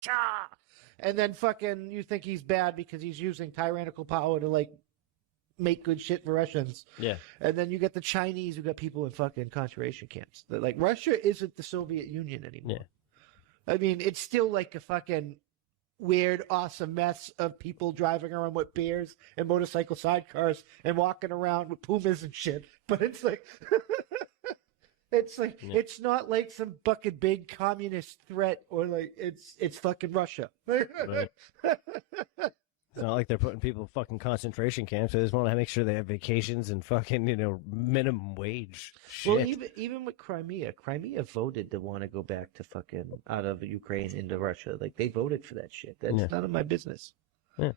cha, and then fucking you think he's bad because he's using tyrannical power to like make good shit for Russians. Yeah. And then you get the Chinese who got people in fucking concentration camps. They're like, Russia isn't the Soviet Union anymore. Yeah. I mean, it's still like a fucking weird, awesome mess of people driving around with beers and motorcycle sidecars and walking around with Pumas and shit. But it's like, it's like, it's not like some fucking big communist threat or like it's fucking Russia. Right. It's not like they're putting people in fucking concentration camps. They just want to make sure they have vacations and fucking, minimum wage shit. Well, even with Crimea voted to want to go back to fucking out of Ukraine into Russia. Like, they voted for that shit. That's none of my business. Yeah.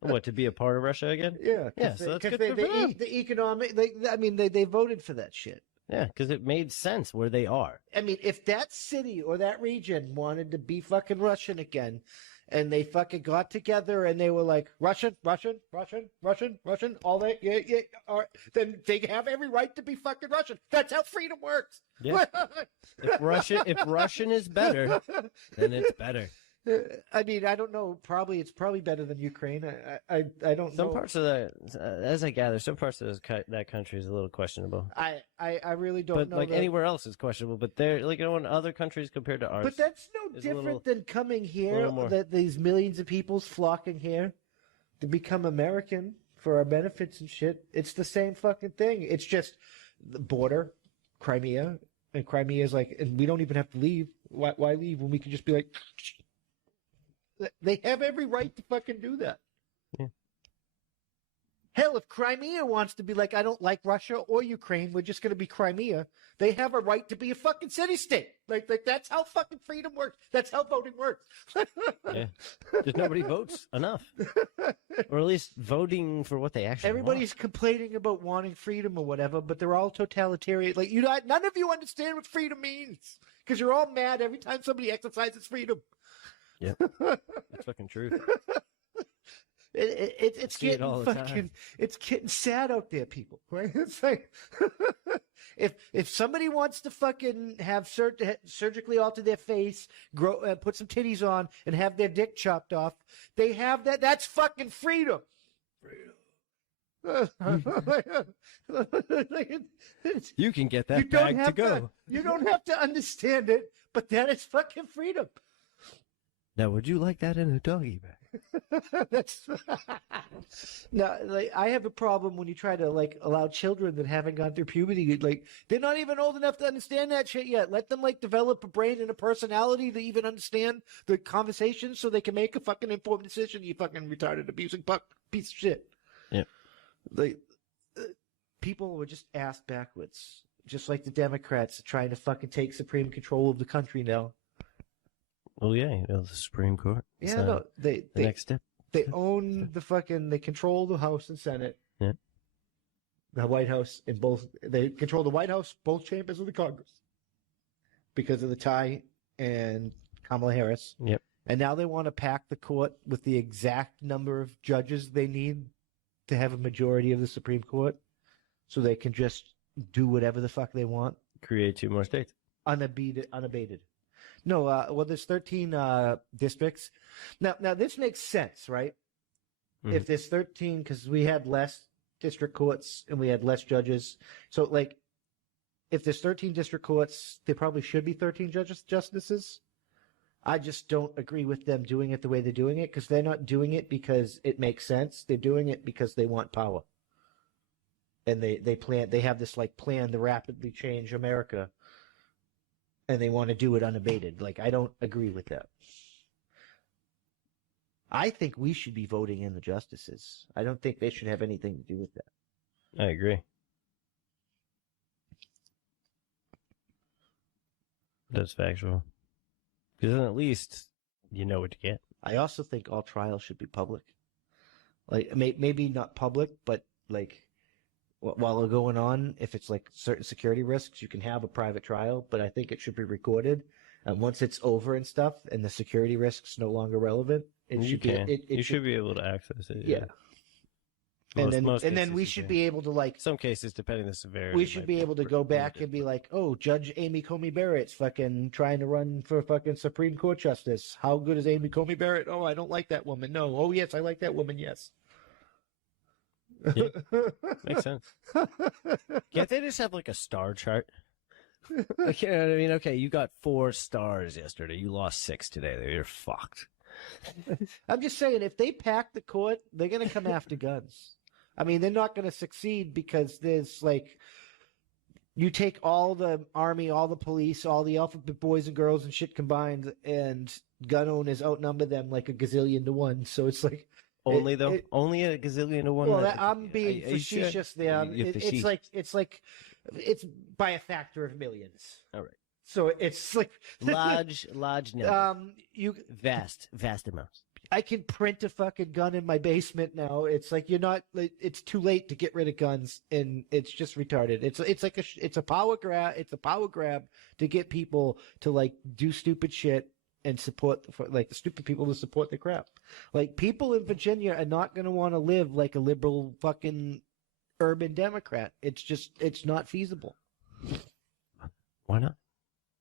What, to be a part of Russia again? Yeah. Yeah, so that's good for them. The economic, they voted for that shit. Yeah, because it made sense where they are. I mean, if that city or that region wanted to be fucking Russian again, and they fucking got together and they were like, Russian, all that, yeah, all right, then they have every right to be fucking Russian. That's how freedom works. Yeah. If Russian is better, then it's better. I mean, I don't know. It's probably better than Ukraine. I don't know. Some parts of that, as I gather, some parts of that country is a little questionable. I really don't know. But like anywhere else is questionable. But they're like in other countries compared to ours. But that's no different than coming here. That these millions of people's flocking here to become American for our benefits and shit. It's the same fucking thing. It's just the border, Crimea, and Crimea is like, and we don't even have to leave. Why leave when we can just be like. They have every right to fucking do that. Yeah. Hell, if Crimea wants to be like, I don't like Russia or Ukraine, we're just going to be Crimea, they have a right to be a fucking city-state. Like that's how fucking freedom works. That's how voting works. Yeah. Just nobody votes enough. Or at least voting for what they actually Everybody's complaining about wanting freedom or whatever, but they're all totalitarian. Like, none of you understand what freedom means. Because you're all mad every time somebody exercises freedom. Yeah, that's fucking true. It's getting fucking, it's getting sad out there, people. Right? It's like, if somebody wants to fucking have surgically alter their face, put some titties on, and have their dick chopped off, they have that. That's fucking freedom. You can get that bag to go. You don't have to understand it, but that is fucking freedom. Now, would you like that in a doggy bag? That's no. Like, I have a problem when you try to like allow children that haven't gone through puberty. Like, they're not even old enough to understand that shit yet. Let them like develop a brain and a personality to even understand the conversation, so they can make a fucking informed decision. You fucking retarded, abusing piece of shit. Yeah. Like, people were just ass backwards, just like the Democrats trying to fucking take supreme control of the country now. Well, yeah, the Supreme Court. Yeah, no, the next step. They own they control the House and Senate. Yeah. The White House they control the White House, both chambers of the Congress. Because of the tie and Kamala Harris. Yep. And now they want to pack the court with the exact number of judges they need to have a majority of the Supreme Court, so they can just do whatever the fuck they want. Create 2 more states. Unabated. No, well, there's 13 districts. Now this makes sense, right? Mm-hmm. If there's 13, because we had less district courts and we had less judges. So, like, if there's 13 district courts, there probably should be 13 justices. I just don't agree with them doing it the way they're doing it, because they're not doing it because it makes sense. They're doing it because they want power. And they have this like plan to rapidly change America. And they want to do it unabated. Like, I don't agree with that. I think we should be voting in the justices. I don't think they should have anything to do with that. I agree. That's factual. Because then at least you know what to get. I also think all trials should be public. Like, maybe not public, but like, while they're going on, if it's like certain security risks, you can have a private trial, but I think it should be recorded. And once it's over and stuff, and the security risks no longer relevant, you should be able to access it. Yeah. Most and then cases we you should can. be able to like Some cases, depending on the severity. we should be able to go back and be like, oh, Judge Amy Coney Barrett's fucking trying to run for fucking Supreme Court justice. How good is Amy Coney Barrett? Oh, I don't like that woman. No. Oh, yes, I like that woman. Yes. Yeah, makes sense. Can't they just have like a star chart? Like, you know what I mean? Okay, you got 4 stars yesterday. You lost 6 today. You're fucked. I'm just saying, if they pack the court, they're going to come after guns. I mean, they're not going to succeed because there's like, you take all the army, all the police, all the alphabet boys and girls and shit combined, and gun owners outnumber them like a gazillion to 1. So it's like, Only only a gazillion to 1. well, I'm being facetious there. It's by a factor of millions. All right. So it's like large number. Vast amounts. I can print a fucking gun in my basement now. It's like it's too late to get rid of guns, and it's just retarded. It's a power grab. It's a power grab to get people to like do stupid shit and support the stupid people to support the crap. Like, people in Virginia are not going to want to live like a liberal fucking urban Democrat. It's not feasible. Why not?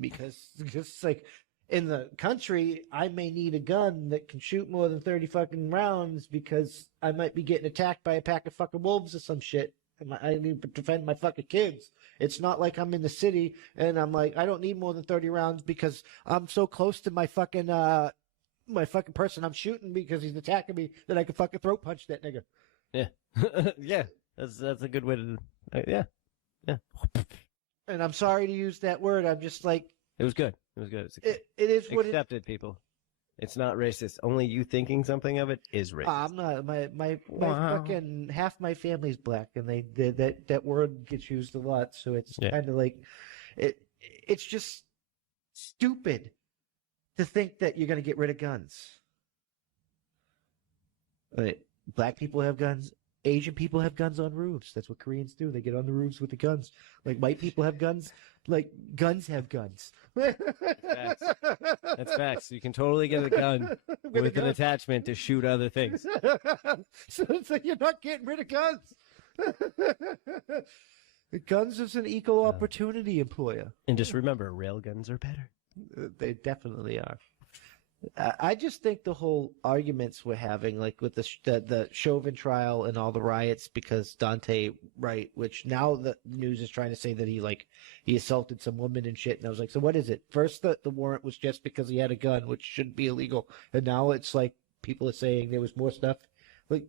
Because it's like, in the country, I may need a gun that can shoot more than 30 fucking rounds because I might be getting attacked by a pack of fucking wolves or some shit. And I need to defend my fucking kids. It's not like I'm in the city and I'm like, I don't need more than 30 rounds because I'm so close to my fucking person I'm shooting because he's attacking me that I can fucking throat punch that nigga. Yeah. Yeah. That's a good way to, yeah. And I'm sorry to use that word. I'm just like, it was good. It is what accepted, people. It's not racist. Only you thinking something of it is racist. I'm not. My fucking half my family's black, and that word gets used a lot. So it's kind of like it's just stupid to think that you're going to get rid of guns. Like, black people have guns. Asian people have guns on roofs. That's what Koreans do. They get on the roofs with the guns. Like, white people have guns. Like, guns have guns. Facts. That's facts. You can totally get a gun with an attachment to shoot other things. So it's like, you're not getting rid of guns. Guns is an equal opportunity employer. And just remember, rail guns are better. They definitely are. I just think the whole arguments we're having, like with the Chauvin trial and all the riots, because Dante Wright, which now the news is trying to say that he assaulted some woman and shit, and I was like, so what is it? First, the warrant was just because he had a gun, which shouldn't be illegal, and now it's like people are saying there was more stuff. Like,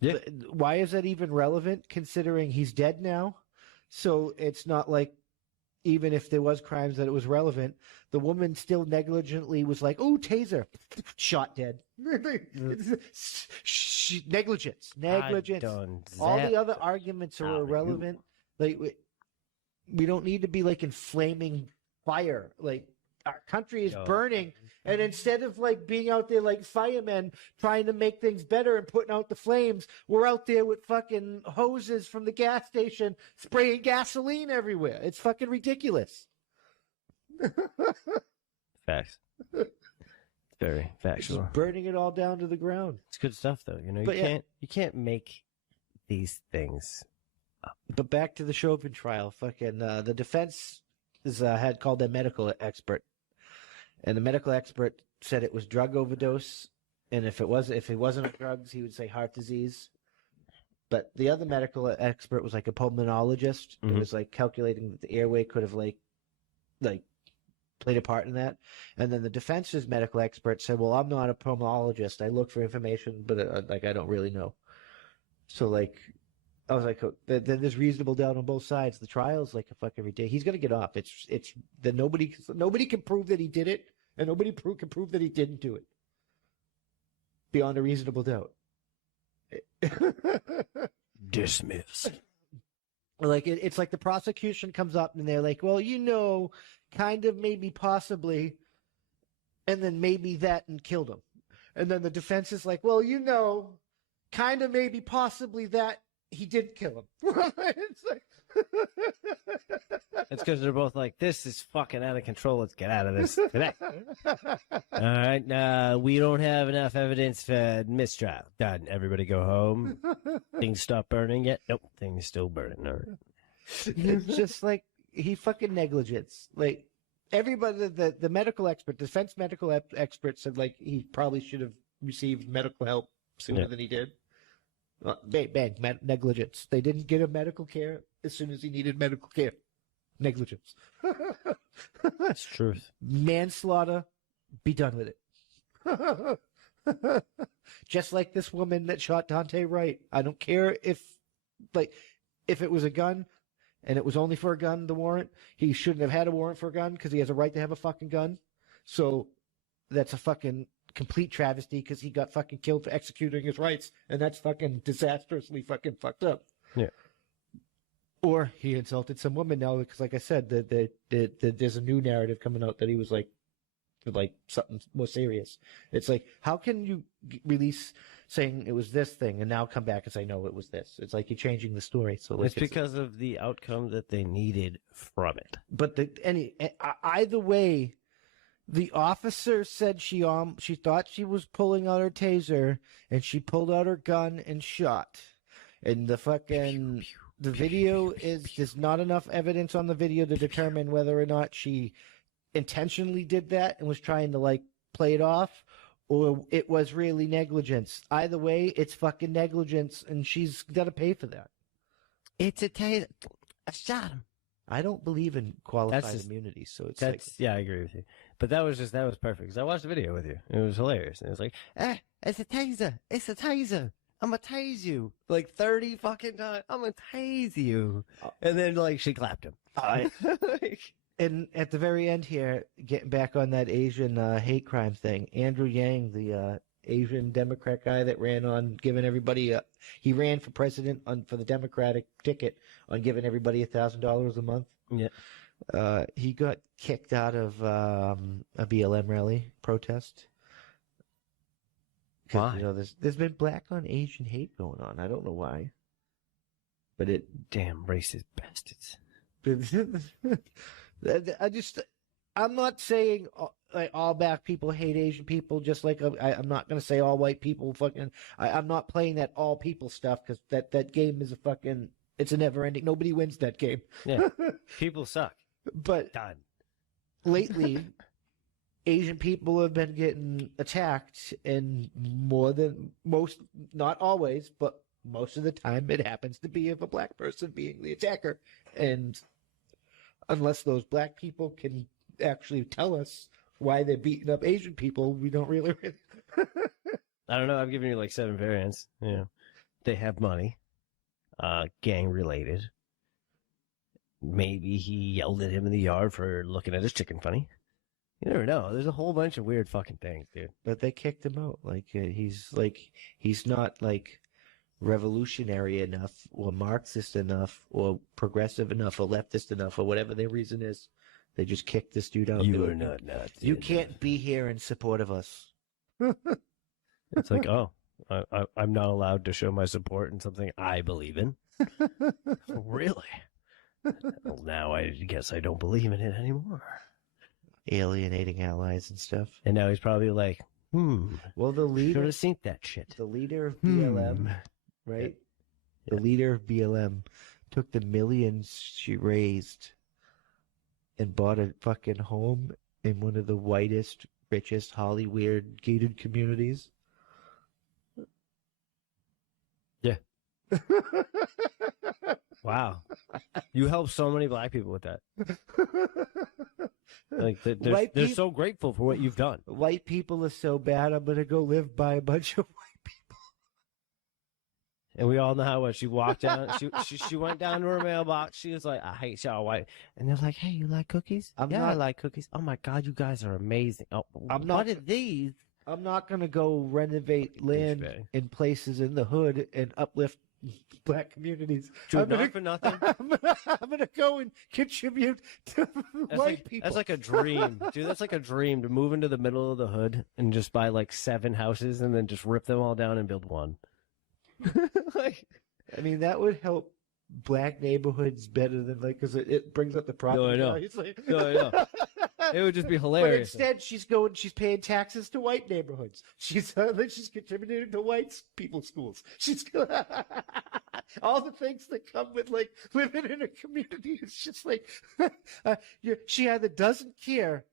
yeah. Why is that even relevant, considering he's dead now? So it's not like, even if there was crimes that it was relevant, the woman still negligently was like, "Oh, taser," shot dead. Negligence. All the other arguments are irrelevant. Like, we don't need to be like in flaming fire. Like, our country is burning, and instead of like being out there like firemen trying to make things better and putting out the flames, we're out there with fucking hoses from the gas station spraying gasoline everywhere. It's fucking ridiculous. Facts. Very factual. Just burning it all down to the ground. It's good stuff, though. You know, you can't make these things up. But back to the Chauvin trial. Fucking the defense had called a medical expert. And the medical expert said it was drug overdose, and if it wasn't on drugs, he would say heart disease. But the other medical expert was like a pulmonologist. Mm-hmm. It was like calculating that the airway could have like played a part in that. And then the defense's medical expert said, "Well, I'm not a pulmonologist. I look for information, but I don't really know." So like, I was like, then there's reasonable doubt on both sides. The trial's like a fucking ridiculous. He's gonna get off. It's that nobody can prove that he did it, and nobody can prove that he didn't do it beyond a reasonable doubt. Dismissed. Like, it's like the prosecution comes up and they're like, "Well, kind of, maybe, possibly," and then maybe that and killed him. And then the defense is like, "Well, kind of, maybe, possibly that he did kill him." It's like, It's because they're both like, this is fucking out of control. Let's get out of this today. All right. We don't have enough evidence for mistrial. Done. Everybody go home. Things stop burning yet? Nope. Things still burning. All right. It's just like he fucking negligence. Like everybody, the medical expert, defense medical expert said like he probably should have received medical help sooner than he did. Bang, negligence. They didn't get him medical care as soon as he needed medical care. Negligence. That's truth. Manslaughter. Be done with it. Just like this woman that shot Dante Wright. I don't care if it was a gun and it was only for a gun, the warrant. He shouldn't have had a warrant for a gun because he has a right to have a fucking gun. So that's a fucking complete travesty because he got fucking killed for executing his rights, and that's fucking disastrously fucking fucked up. Yeah. Or he insulted some woman now because, like I said, there's a new narrative coming out that he was like something more serious. It's like, how can you release saying it was this thing and now come back and say, no, it was this? It's like you're changing the story. So it's because of the outcome that they needed from it. But either way, the officer said she thought she was pulling out her taser and she pulled out her gun and shot. And the video there's not enough evidence on the video to determine whether or not she intentionally did that and was trying to like play it off, or it was really negligence. Either way, it's fucking negligence, and she's got to pay for that. It's a taser. I shot him. I don't believe in qualified immunity, so it's yeah, I agree with you. But that was perfect because I watched the video with you. It was hilarious, and it was like, it's a taser. It's a taser. I'm gonna tase you like 30 fucking times. I'm gonna tase you, and then like she clapped him. And at the very end here, getting back on that Asian hate crime thing, Andrew Yang, the Asian Democrat guy that ran on giving everybody he ran for president for the Democratic ticket on giving everybody $1,000 a month. Yeah. He got kicked out of a BLM rally protest. Why? You know, there's been black on Asian hate going on. I don't know why, but damn racist bastards. I'm not saying like all black people hate Asian people, just like I'm not going to say all white people fucking. I'm not playing that all people stuff because that game is it's a never ending. Nobody wins that game. Yeah, people suck. But done. Lately, Asian people have been getting attacked, and more than most, not always, but most of the time, it happens to be of a black person being the attacker, and unless those black people can actually tell us why they're beating up Asian people, we don't really. I don't know. I've given you like 7 variants. Yeah, they have money, gang related. Maybe he yelled at him in the yard for looking at his chicken funny. You never know. There's a whole bunch of weird fucking things, dude. But they kicked him out. He's not like revolutionary enough or Marxist enough or progressive enough or leftist enough or whatever their reason is. They just kicked this dude out. You are not nuts. You can't be here in support of us. It's like, oh, I'm not allowed to show my support in something I believe in. Really? Well, now I guess I don't believe in it anymore. Alienating allies and stuff. And now he's probably like, Well, the leader should have seen that shit. The leader of BLM, right? The leader of BLM took the millions she raised and bought a fucking home in one of the whitest, richest, Hollywood gated communities. Yeah. Wow. You helped so many black people with that. Like they're so grateful for what you've done. White people are so bad, I'm going to go live by a bunch of white people. And we all know how she walked down. She went down to her mailbox. She was like, I hate y'all white. And they're like, hey, you like cookies? I like cookies. Oh, my God, you guys are amazing. Oh, what are these? I'm not going to go renovate land in places in the hood and uplift black communities. Dude, not for nothing. I'm gonna go and contribute to white people. That's like a dream, dude. That's like a dream to move into the middle of the hood and just buy like 7 houses and then just rip them all down and build one. I mean, that would help black neighborhoods better than like because it brings up the property. I know. values. Like, No, I know. It would just be But hilarious. instead, she's paying taxes to white neighborhoods. She's contributing to white people's schools. She's all the things that come with like living in a community. It's just like she either doesn't care